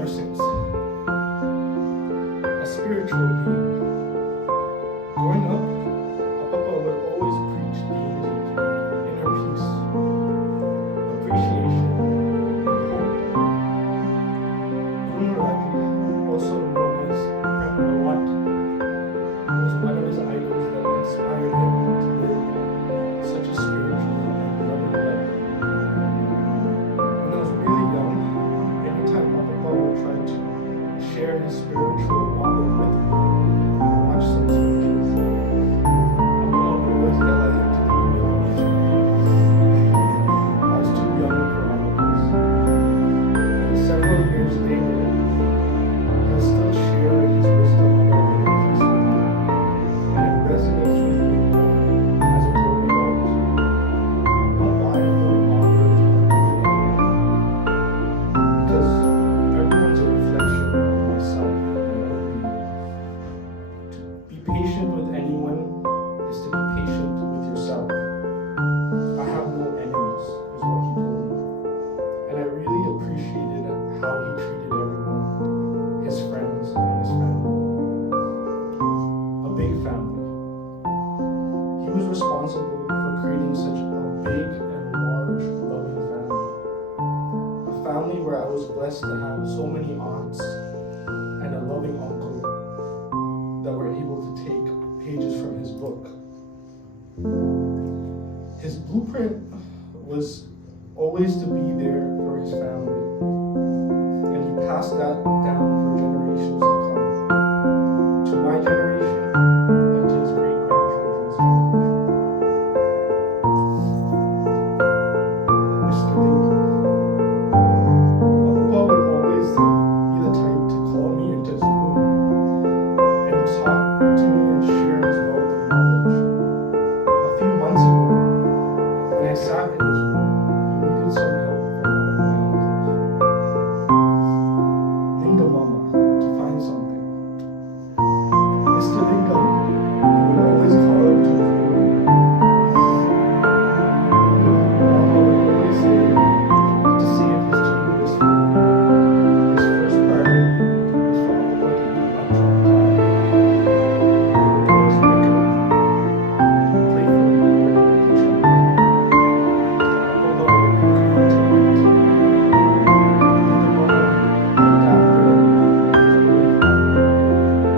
ever since. A spiritual being. Growing up, Papa would always preach themes of inner peace, appreciation, and hope. Guru Raji, also known as Prabhupada, was one of his idols that inspired him to live such a spiritual and loving life. When I was really young, anytime Papa would try to share his spiritual knowledge with me, I would watch some scriptures. I'm always yelling at him to leave me alone. I was too young for all of this. And several years later, he'll still share his wisdom about inner peace with me. And it resonates with me as a grown adult. I don't lie, I don't bother to argue with anyone. Because everyone's a reflection of myself and of me. To be patient with anyone is to be patient with yourself. I have no enemies, is what he told me. And I really appreciated how he treated everyone, his friends and his family. A big family. He was responsible for creating such a big and large, loving family. A family where I was blessed to have so many aunts and a loving uncle that were able to take pages from his book. His blueprint was always to be there for his family, and he passed that down for generations to come, to my generation and to his great-grandchildren's generation. Mr. Dinky. Papa would always be the type to call me into his room and talk to me and share his wealth of knowledge. A few months ago, when I sat in his room, he needed some help from one of my uncles, Linga Mama, to find something. Mr. Lingam, he would always call him to his room. Mama would always say to see if his to-do list for the week. His first priority was for Papa to eat lunch on time. They would always bicker, playfully arguing with each other. Papa would agree to eat. Linga Mama looked after him like his own family,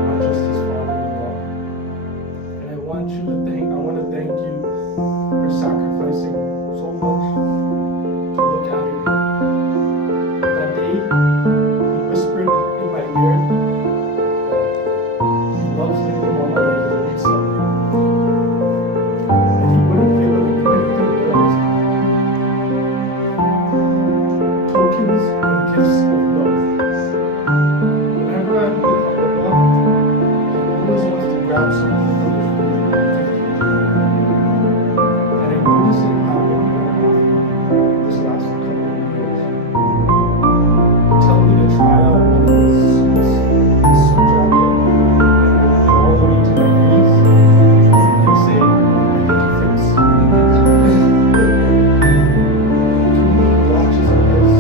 not just his father-in-law. And I want to thank you for sacrificing so much to look after me. That day, he whispered in my ear that he loves Linga Mama like his own son. And he wouldn't give anything but his time. Tokens and gifts of love. Whenever I'm with Papa, he always wants to grab something from his room and gift it to me. And I notice it happen more often this last couple of years. He'll tell me to try on one of his suit jacket, and it will be all the way to my knees. He'll say, I think it fits. He'll give me watches of his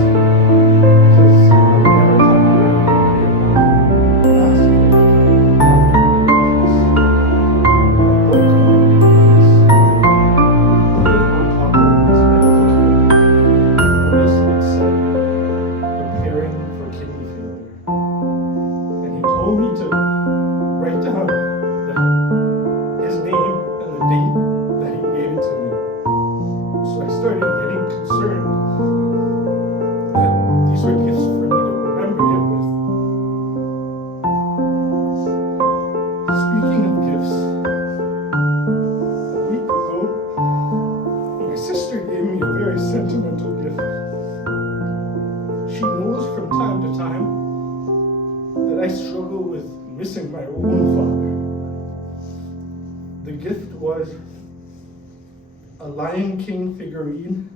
because I would never come wearing any of my last gift found in an inner peace. A book on inner peace. He put it on top of his medical kit. Notice it said, preparing for kidney failure. And he told me to write down his name and the date that he gave it to me. So I started getting concerned that these were gifts for me to remember him with. Speaking of gifts, a week ago, my sister gave me a very sentimental gift. She knows from time to time that I struggle with missing my own father. The gift was a Lion King figurine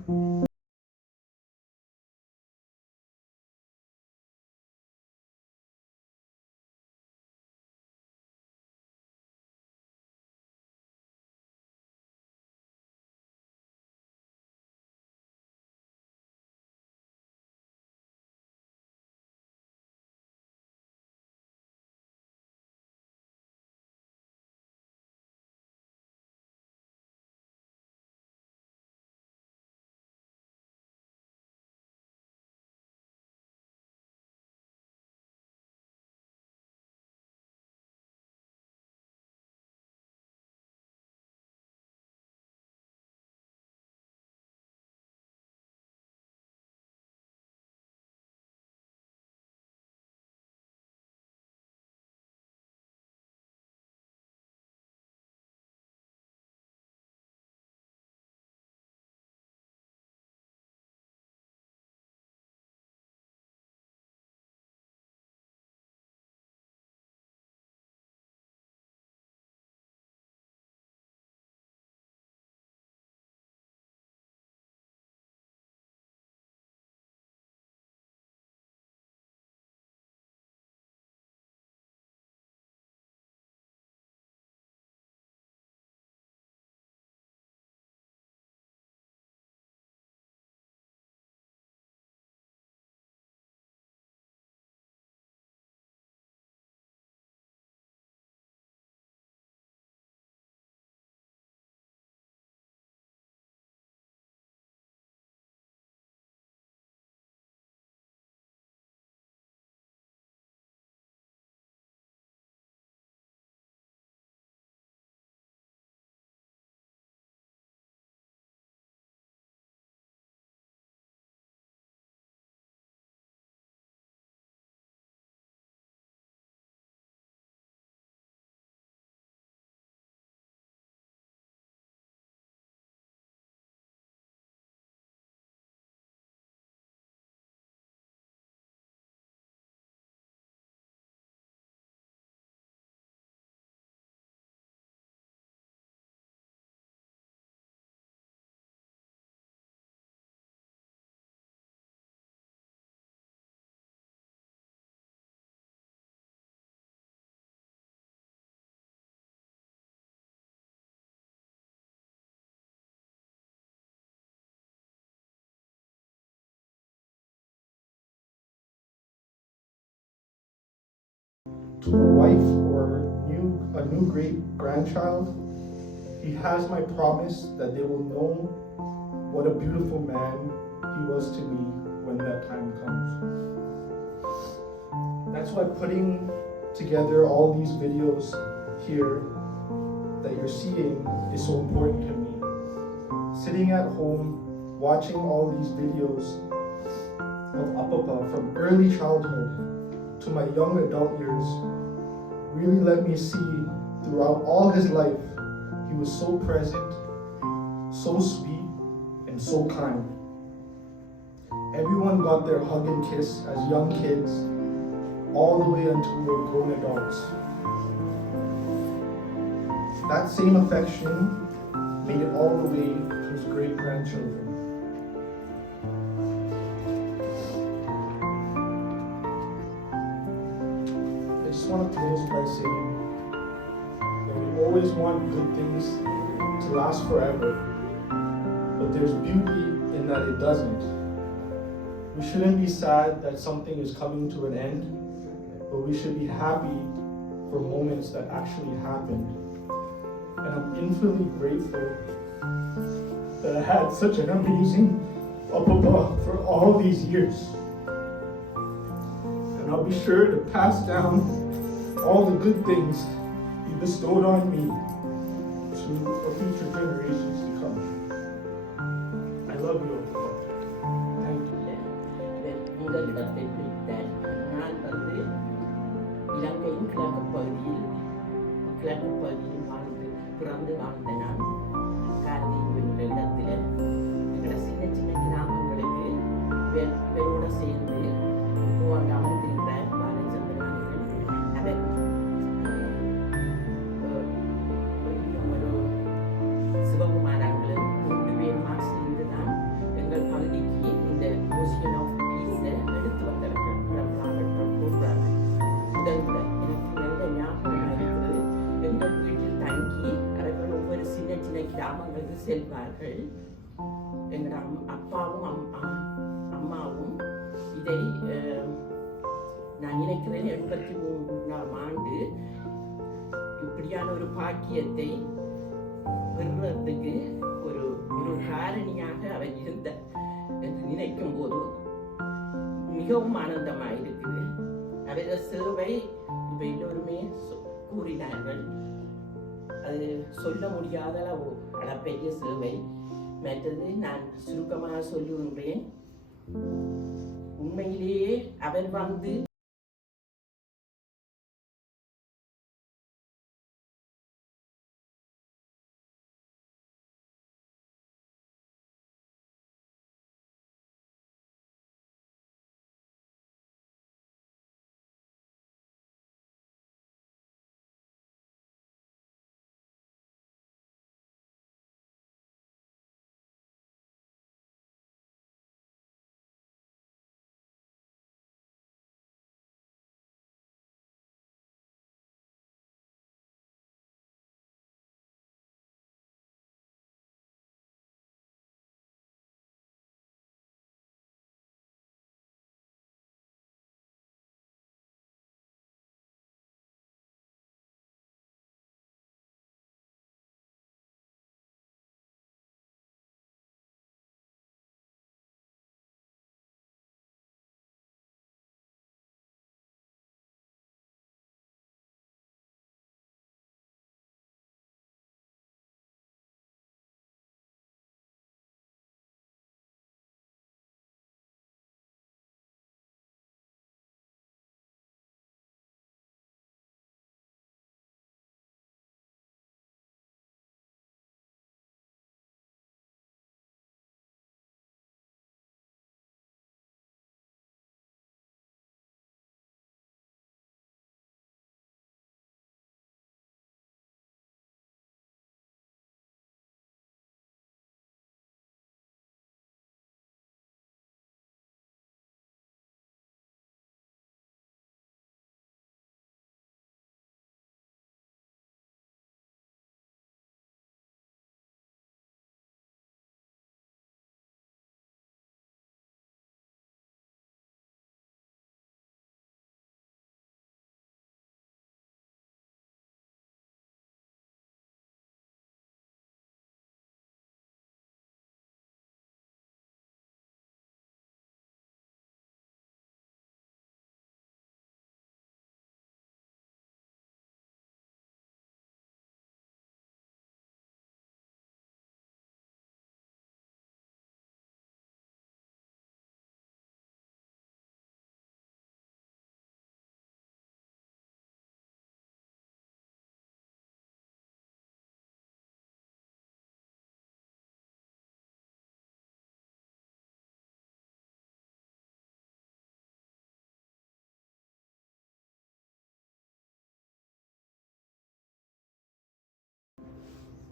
to a wife or a new great grandchild, he has my promise that they will know what a beautiful man he was to me when that time comes. That's why putting together all these videos here that you're seeing is so important to me. Sitting at home, watching all these videos of Apapa from early childhood to my young adult years really let me see throughout all his life, he was so present, so sweet, and so kind. Everyone got their hug and kiss as young kids, all the way until we were grown adults. That same affection made it all the way to his great-grandchildren. I just want to close by saying that we always want good things to last forever, but there's beauty in that it doesn't. We shouldn't be sad that something is coming to an end, but we should be happy for moments that actually happened. And I'm infinitely grateful that I had such an amazing Apapa for all these years. And I'll be sure to pass down all the good things he bestowed on me to future generations to come. I love you, Apapa. Thank you. உங்களிடத்தை பிடித்தார். நான் இலங்கையின் கிழக்கு பகுதியில் பிறந்து வாழ்ந்த நான் கார்த்திக் என்ற இடத்துல எங்களோட சின்ன சின்ன கிராமங்களுக்கு இவரோட சேர்ந்து அங்கே அமர்ந்திருக்கிறார் பாலச்சந்திரன் அவர் ஒரு சிவகுமாரங்களும் 3 பேருமாக சேர்ந்து தான் எங்கள் பகுதிக்கு இந்த ஓசியன் ஆஃப் பீஸை எடுத்து வந்தவர்கள் கூறுறார்கள். முதல் எனக்கு நல்ல ஞாபகம் இருக்கிறது. எங்கள் வீட்டில் தங்கி அவர்கள் ஒவ்வொரு சின்ன சின்ன கிராமங்களுக்கு செல்வார்கள். எங்கள் அப்பாவும் அம்மாவும் இதை நான் நினைக்கிறேன் 83ஆம் ஆண்டு இப்படியான ஒரு பாக்கியத்தை பெறுவதற்கு ஒரு காரணியாக அவர் இருந்தார் என்று நினைக்கும் போது மிகவும் ஆனந்தமாக இருக்குது. அவரது சேவை இப்ப எல்லோருமே கூறினார்கள். அது சொல்ல முடியாத அளப்பெரிய சேவை. மற்றது நான் சுருக்கமாக சொல்லுகின்றேன். உண்மையிலேயே அவர் வந்து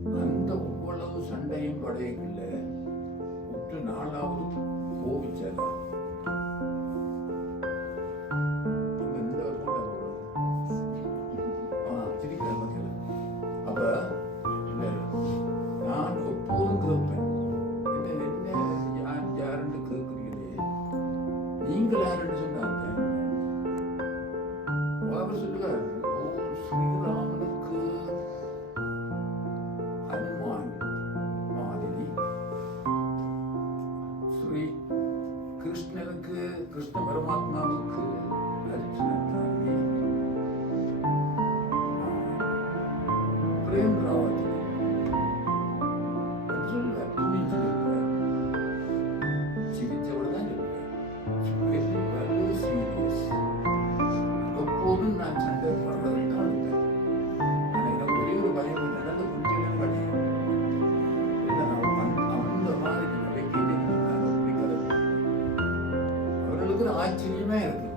அந்த அவ்வளவு சண்டையும் படையக்கில்ல உற்று நாளாவது கோவிச்சாரா இந்த ஒரு கூட்டம் போடுறது சிரிக்கிற மக்கள். அப்ப நான் எப்போதும் கேட்பேன், என்ன யாருன்னு கேட்கிறீங்களே, நீங்கள் யாருன்னு சொன்னாங்க. அவர் சொல்லுவார், ஓ ஸ்ரீராமனுக்கு அனுமான் மாதிரி, ஸ்ரீ கிருஷ்ணனுக்கு கிருஷ்ண பரமாத்மாவுக்கு அர்ஜுனன் மாதிரி, பிரேம் ராவத் சொல்லுவார், துணிஞ்சு சொல்லுவார், சிகிச்சையோட தான் சொல்லுவார், சீரியஸ். எப்போதும் நான் சண்டை போடுறது தான் இருப்பேன். ஆனால் எனக்கு ஒரே ஒரு பயம் நடந்து குடிக்கலாம் கிடையாது. அந்த மாதிரி அவர்களுக்கு ஆச்சரியமே இருக்கு.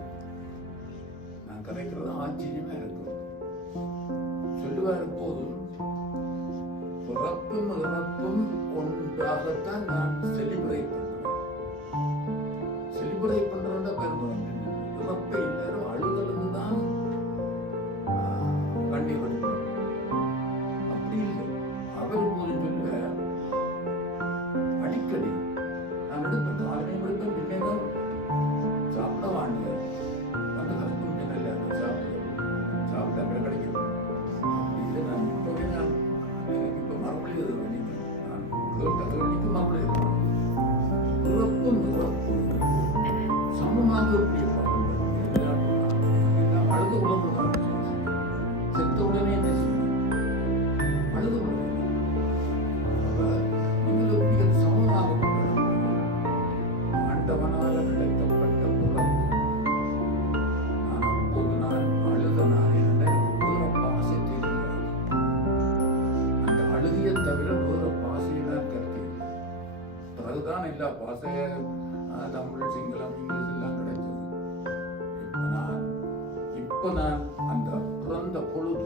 நான் கதைக்கிறது ஆச்சரியமே இருக்கு. சொல்லுவார், போதும் பிறப்பும் இறப்பும் ஒன்றாகத்தான் நான் செலிப்ரேட் பண்றேன். செலிப்ரேட் பண்றதா பெருமை. இறப்பை எல்லாரும் அழுதலும் தான் கண்ணீர் வடிக்கணும். அப்படி இல்லை. அவர் போது சொல்லுவார், அடிக்கடி நான் எடுப்பேன், காலையும் எடுப்பேன், பின்னேதான் சாப்பிட வாங்க அந்த கருத்து நல்ல சாப்பிட்டா கிடைக்கும். இல்லை, நான் இப்பவே நான் இப்ப மறுபடியும் எழுதுவேன். நான் கேட்ட கேள்விக்கு மறுபடியும் எழுதுவேன். இறப்பும் இறப்பும் சமமாக எப்படி எல்லாம் அழுது உணர்வுதான். செத்த உடனே என்ன செய்யும்? அழுது உணர்வு. அப்ப நீங்கள் எப்படி அது சமமாக கொண்டாட ஆண்டவனால கிடைக்கப்பட்ட பிறப்பு. நான் அப்போது நான் அழுத நான் எனக்கு வேற பாசை தெரியாது. அந்த அழுதியை தவிர வேற பாசையை தான் கருத்தேன். பிறகுதான் எல்லா பாசைய தமிழ், சிங்களம், இங்கிலீஷ் எல்லாம் கிடைச்சது. இப்ப நான் அந்த பிறந்த பொழுது,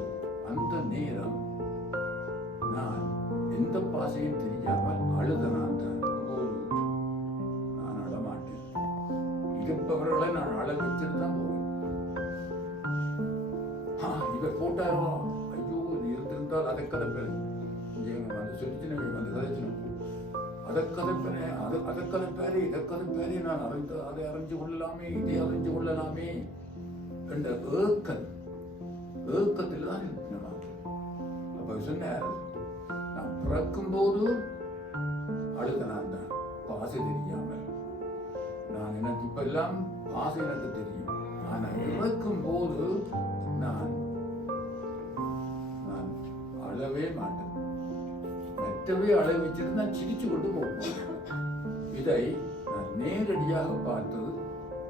அந்த நேரம் நான் எந்த பாசையும் தெரியாமல் அழுத நான் தான். நான் அழமாட்டேன். இருப்பவர்களை நான் அழ வச்சுட்டு தான் போவேன். இவர் போட்டாரோ, ஐயோ இருந்திருந்தால் அதை கதைப்பேன். அந்த சொல்லிச்சின வந்து கதைச்சினோம். அதை கதைப்பாரு, இதை கதைப்பாரு, நான் அதை அறிஞ்சு கொள்ளலாமே, இதை அறிஞ்சு கொள்ளலாமே என்ற ஏக்கத்தில் தான் இருக்கிறேன். அப்ப சொன்னார், நான் பிறக்கும் போது அழுத நான் தான், பாசை தெரியாமல். நான் எனக்கு இப்ப எல்லாம் பாசை எனக்கு தெரியும். ஆனா இறக்கும் போது நான் அழவே மாட்டேன். மற்றவே அழ வச்சுட்டு நான் சிரிச்சு கொண்டு போவேன். இதை நான் நேரடியாக பார்த்தது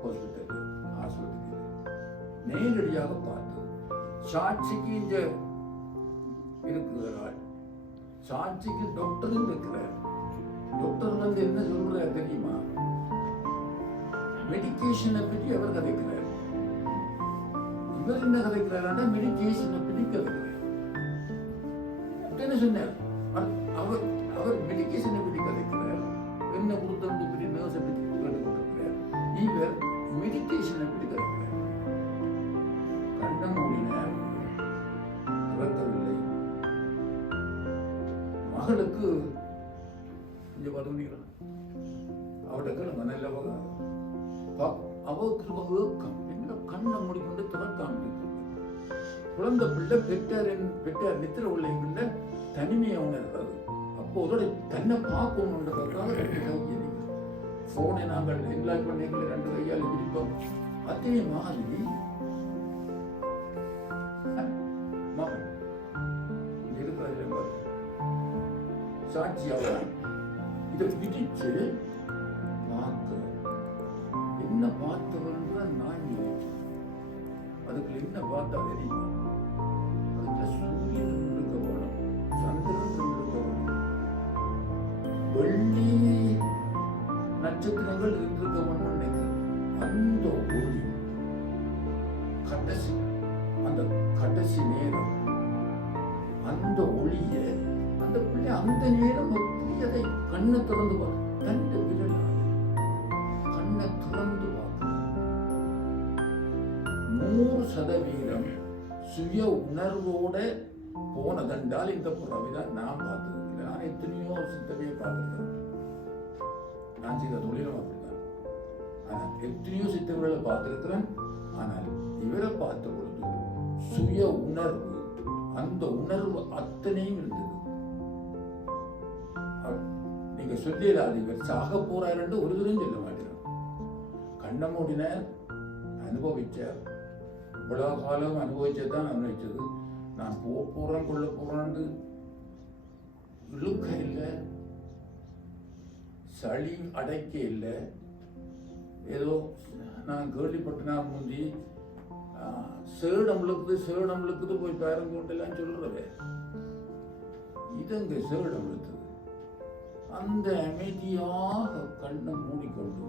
ஹாஸ்பிட்டல், ஆஸ்பத்திரியில் நேரடியாக பார்த்தது. சாட்சிக்கு இங்க இருக்கிறார், சாட்சிக்கு டாக்டரும் இருக்கிறார். டாக்டர் வந்து என்ன சொல்றார் தெரியுமா? மெடிக்கேஷனை பற்றி அவர் கதைக்கிறார். இவர் என்ன கதைக்கிறார்? மெடிக்கேஷனை பற்றி கதைக்கிறார். என்ன சொன்னார்? அவர் மெடிக்கேஷனை பற்றி கதைக்கிறார். என்ன கொடுத்தவங்க பற்றி, நர்ஸை பற்றி கொடுக்கிறார். இவர் மெடிக்கேஷனை பற்றி கதைக்கிறார். கண்ண மூடினார், திறக்கவில்லை. மகளுக்கு இங்க வருகிறான். அவருடைய கிழமை நல்ல அவருக்கு ஏக்கம். என்ன கண்ணை மூடிக்கொண்டு திறக்காம குழந்தை பிள்ளை பெற்றார் நித்திர உள்ள பிள்ளை தனிமையை உணர்றது. அப்போதோட தன்னை பார்க்கணுன்றதுக்காக போனை நாங்கள் என்லாய் பண்ணீங்க, 2 கையால் பிடிப்போம். அதே மாதிரி மகன் இருக்கிற சாட்சியாக இதை பிடிச்சு பார்க்க என்ன பார்த்தவன் நான் அதுக்கு என்ன பார்த்தா தெரியுமா? அதுல சூரியன் இருக்க வேணும், சந்திரன் இருக்க வேணும், வெள்ளி நட்சத்திரங்கள் இருக்க வேணும் நினைக்கிறேன். அந்த ஒளி கடைசி, அந்த கடைசி நேரம் அந்த ஒளியை அந்த பிள்ளை அந்த நேரம் எப்படி அதை கண்ணை திறந்து பார்க்க தண்டு விரலால் கண்ணை திறந்து பார்க்க 100% சுய உணர்வோட போனதென்றால் இந்த புறவைதான் நான் பார்த்தது இல்லை. நான் எத்தனையோ சித்தவையை பார்த்துருக்கேன். நான் செய்த தொழிலும் அப்படிதான். ஆனால் எத்தனையோ சித்தர்களை பார்த்திருக்கிறேன். ஆனால் இவரை பார்த்த பொழுது சுய உணர்வு, அந்த உணர்வு அத்தனையும் இருந்தது. நீங்க சொல்லிடாது இவர் சாக போறாரு ஒரு தூரம் சொல்ல மாட்டேன். கண்ண மூடினார், அனுபவிச்சார். இவ்வளவு காலம் அனுபவிச்சதான் அனுபவிச்சது. நான் போறேன் கொள்ள போறேன்னு இழுக்க இல்லை, சளி அடைக்க இல்லை. ஏதோ நான் கேள்விப்பட்டனா முந்தி சேடம் இழுக்குது போய் பேரங்க கொண்டெல்லாம் சொல்றவே. இதங்க சேடம் இழுத்தது. அந்த அமைதியாக கண்ணை மூடிக்கொண்டு.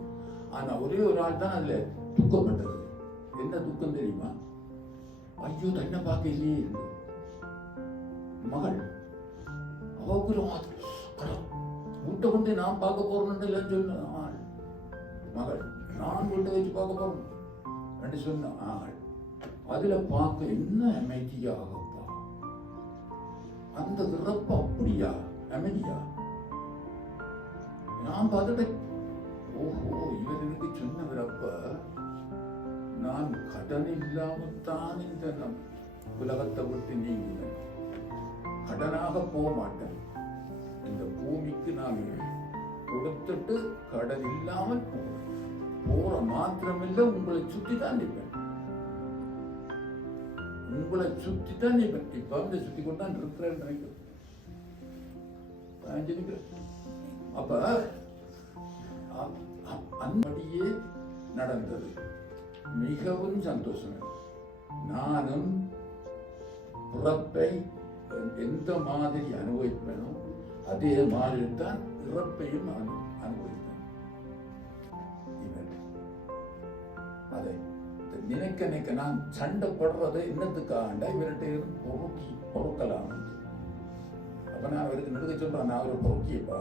ஆனா ஒரே ஒரு ஆள் தான் அதுல துக்கப்பட்டது. என்ன துக்கம் தெரியுமா? ஐயோ தன்னை பார்க்க இல்லையே இருந்து மகள் அவக்குள்ள வீட்டை கொண்டு நான் பார்க்க போறேன்னு சொன்ன ஆள் மகள், நான் வீட்டை வச்சு பார்க்க போறேன் என்று சொன்ன ஆள். அதுல பார்க்க என்ன அமைதியாகப்பா, அந்த இறப்பு அப்படியா அமைதியா? நான் பார்த்துட்டேன். ஓஹோ, இவர் எனக்கு சொன்ன இறப்ப நான் கடன் இல்லாமத்தான் இந்த உலகத்தை விட்டு நீங்கினேன். கடனாக போக மாட்டேன். இந்த பூமிக்கு நான் கொடுத்துட்டு கடன் இல்லாமல் போற மாத்திரமில்லை, உங்களை சுத்தி தான் நிற்பேன். உங்களை சுத்தி தான் நிற்பேன். இப்ப வந்து சுத்தி கொண்டான் இருக்கிறேன் நினைக்கிறேன். அப்ப அன்படியே நடந்தது. மிகவும் சந்தோஷம். நானும் பிறப்பை எந்த மாதிரி அனுபவிப்பேனோ அதே மாதிரி தான் இறப்பையும் அனுபவிப்பேன். அதை நினைக்க நான் சண்டை படுறதை என்னத்துக்காண்டா இவர்கிட்ட இருந்து பொறுக்கலாம். அப்ப நான் அவருக்கு நடுக்க சொல்றேன், நான் அவரை பொறுக்கியப்பா,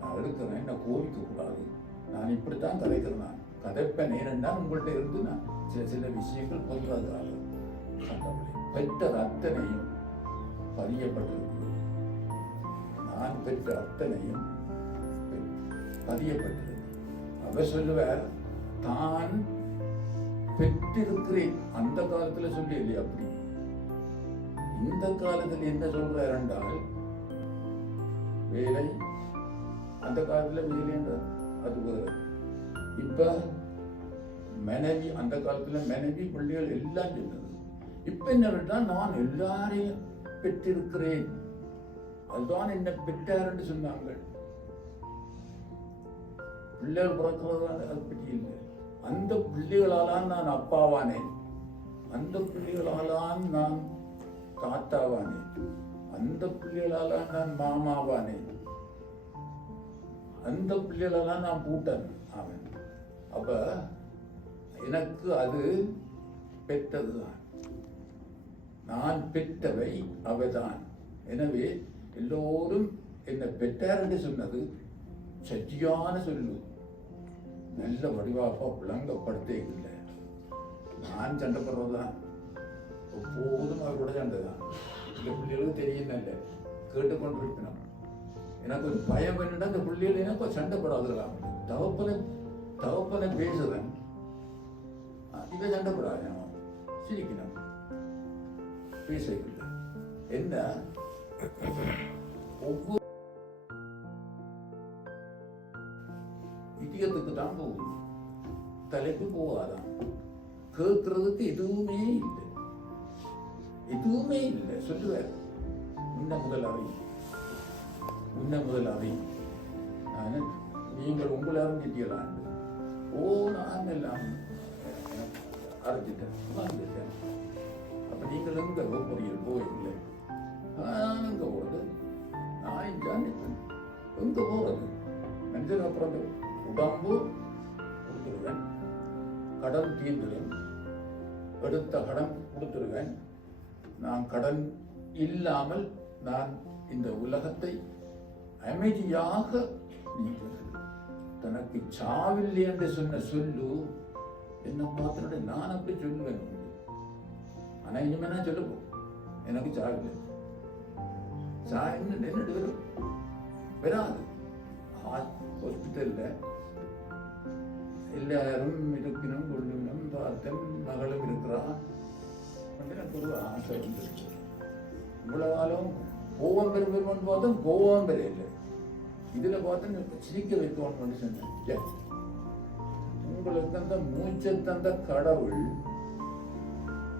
நான் எடுக்கிறேன், என்ன கோவிக்க கூடாது, நான் இப்படித்தான் கதைக்கிறேன். நான் கதைப்பேன். ஏனென்றா உங்கள்கிட்ட இருந்து நான் சில விஷயங்கள் சொல்றதுனால பெற்றது அத்தனையும் பதியப்பட்டிருக்கு. நான் பெற்ற அத்தனையும் பதியப்பட்டிருக்கு. அவர் சொல்லுவார், தான் பெற்றிருக்கிறேன். அந்த காலத்துல சொல்லி இல்லையா அப்படி. இந்த காலத்தில் என்ன சொல்றார் என்றால், வேலை அந்த காலத்துல வேலை என்றார், அது வேறு. இப்ப மனைவி, அந்த காலத்துல மனைவி பிள்ளைகள் எல்லாம் சொன்னது. இப்ப என்ன, நான் எல்லாரையும் பெற்றிருக்கிறேன், அதுதான் என்ன பெற்றார் என்று சொன்னாங்க. பிள்ளைகள் பிறக்கிறது அதை பற்றி இல்லை. அந்த பிள்ளைகளால் நான் அப்பாவானேன், அந்த பிள்ளைகளால் நான் தாத்தாவானேன், அந்த பிள்ளைகளால் நான் மாமாவானேன், அந்த பிள்ளைகளால் நான் பூட்டன் அவன். அப்ப எனக்கு அது பெற்றதுதான். நான் பெற்றவை அவைதான். எனவே எல்லோரும் என்னை பெற்றார் என்று சொன்னது சத்தியான சொல்லு. நல்ல வடிவாக விளங்கப்படுத்தே இல்லை. நான் சண்டை போடுறதுதான், எப்போதும் அவரோட சண்டை தான். இந்த பிள்ளைகளுக்கு தெரியும், நல்ல கேட்டுக்கொண்டிருக்கணும். எனக்கு ஒரு பயம் வேணும்னா இந்த பிள்ளைகள் எனக்கு சண்டை போடாதுலாம். தவப்பனை பேசுறேன், இதை சண்டை போடாது, சிரிக்கணும், பேசவில்லை. என்ன ஒவ்வொரு இதயத்துக்கு தான் போகுது, தலைக்கு போகாதான். கேட்கறதுக்கு எதுவுமே இல்லை, எதுவுமே இல்லை. சொல்லுவார், உன்ன முதல் அவை, உன்ன முதல் அவை, நீங்கள் உங்களை அறிஞ்சிட்டீங்களான். ஓ, நான் எல்லாம் அறிஞ்சிட்டேன், வந்துட்டேன். அப்ப நீங்கள் எங்க போறீர்கள்? போயில்லை. நான் எங்க போறது? நான் எங்க போறது? மனிதன் அப்புறம் உடம்பு கொடுத்துருவேன், கடன் தீர்ந்துடும், எடுத்த கடன் கொடுத்துருவேன். நான் கடன் இல்லாமல் நான் இந்த உலகத்தை அமைதியாக நீக்குகிறது. தனக்கு சாவில்லை என்று சொன்ன சொல்லு என்ன பார்த்துட்டு நான் அப்படி சொல்லுவேன். ஆனா இனிமே நான் சொல்லுவோம் எனக்கு சாவில்லை. என்னட்டு வரும் வராது. ஹாஸ்பிட்டல்ல எல்லாரும் இருக்கணும் கொள்ளணும் பார்த்தேன். மகளும் இருக்கிறான். எனக்கு ஒரு ஆசை இருந்துச்சு. இவ்வளவு காலம் கோவம் பெறுவோம்னு பார்த்தோம், கோவம் பெறையில்லை. இதுல பார்த்தா சிரிக்க வைக்கணும்னு சொன்னேன். உங்களுக்கு அந்த மூச்சை தந்த கடவுள்,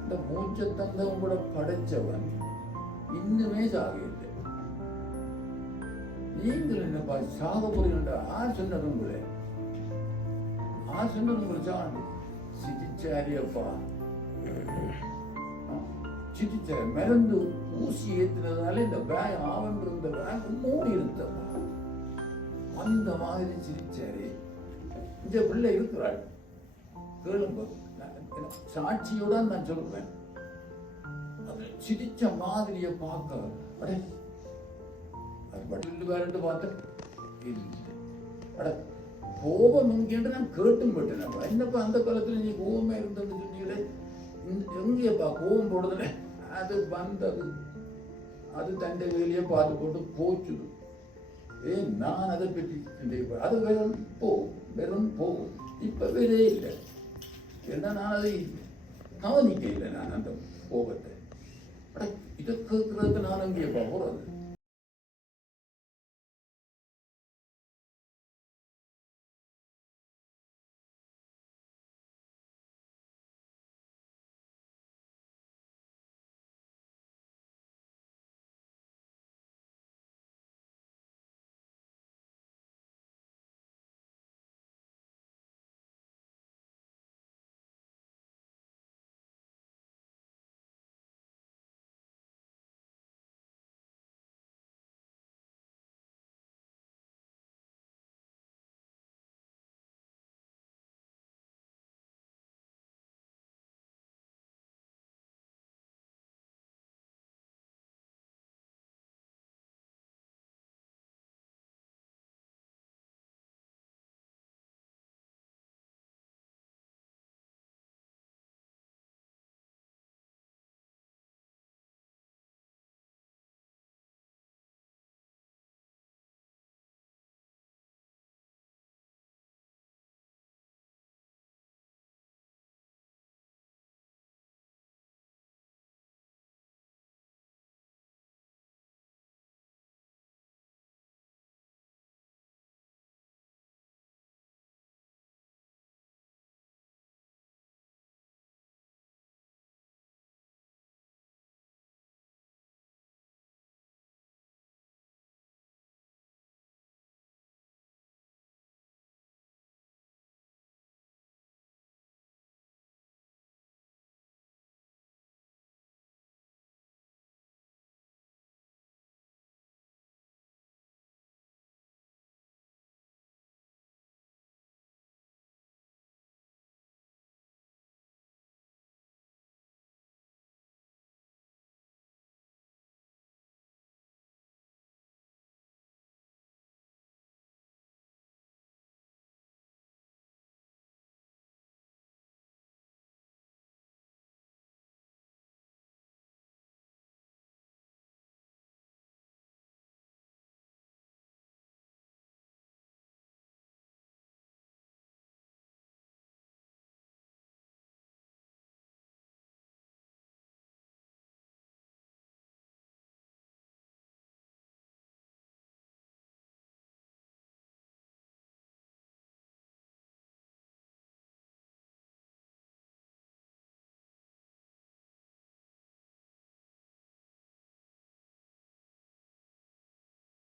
இந்த மூச்சை தந்த உங்களை படைச்சவன் இன்னுமே சாகையில்லை. நீங்கள் என்னப்பா சாக போறீங்க? ஆர் சொன்னது உங்களே? ஆர் சொன்னது உங்களை சாண்டு? சிரிச்சாரியப்பா, சிரிச்ச மருந்து ஊசி ஏத்துனதுனால இந்த பேக் ஆவன் இருந்த பேக் மூடி இருந்தப்பா. அந்த மாதிரி சிரிச்சாரே. இந்த பிள்ளை இருக்கிறாள் கேளுங்க, சாட்சியோட நான் சொல்றேன். அது சிரிச்ச மாதிரிய பார்க்க அடே அது பட்டு வேறண்டு பார்த்தேன். அட கோபம் இங்கேன்னு நான் கேட்டும் போட்டேன். என்னப்பா அந்த காலத்துல நீ கோபமே இருந்தது சொன்னீங்களே, எங்கேப்பா கோபம் போடுதுல? அது வந்தது, அது தண்டை வேலையை பார்த்து போட்டு போச்சுது. நான் அதை பற்றி அது வெறும் போகும். இப்ப வேறே இல்லை. ஏன்னா நான் அதை கவனிக்க இல்லை. நான் அந்த கோபத்தை இதை கேட்கறதுக்கு நான் அங்கேயப்பா போறது.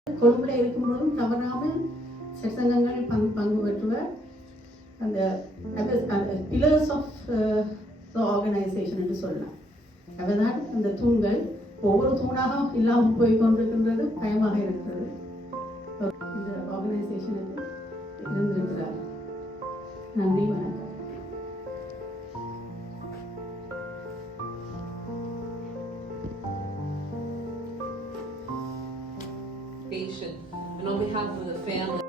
கொழும்புல இருக்கும்போதும் தவறாமல் சற்சங்கங்கள் பங்கு பெற்றுவர். அந்த பில்லர்ஸ் ஆஃப் ஆர்கனைசேஷன் என்று சொல்லலாம். அதனால் அந்த தூண்கள் ஒவ்வொரு தூணாக இல்லாமல் போய் கொண்டிருக்கின்றது பயமாக இருக்கிறது. இந்த ஆர்கனைசேஷனுக்கு இருந்திருக்கிறார். நன்றி, வணக்கம். patient, and on behalf of the family.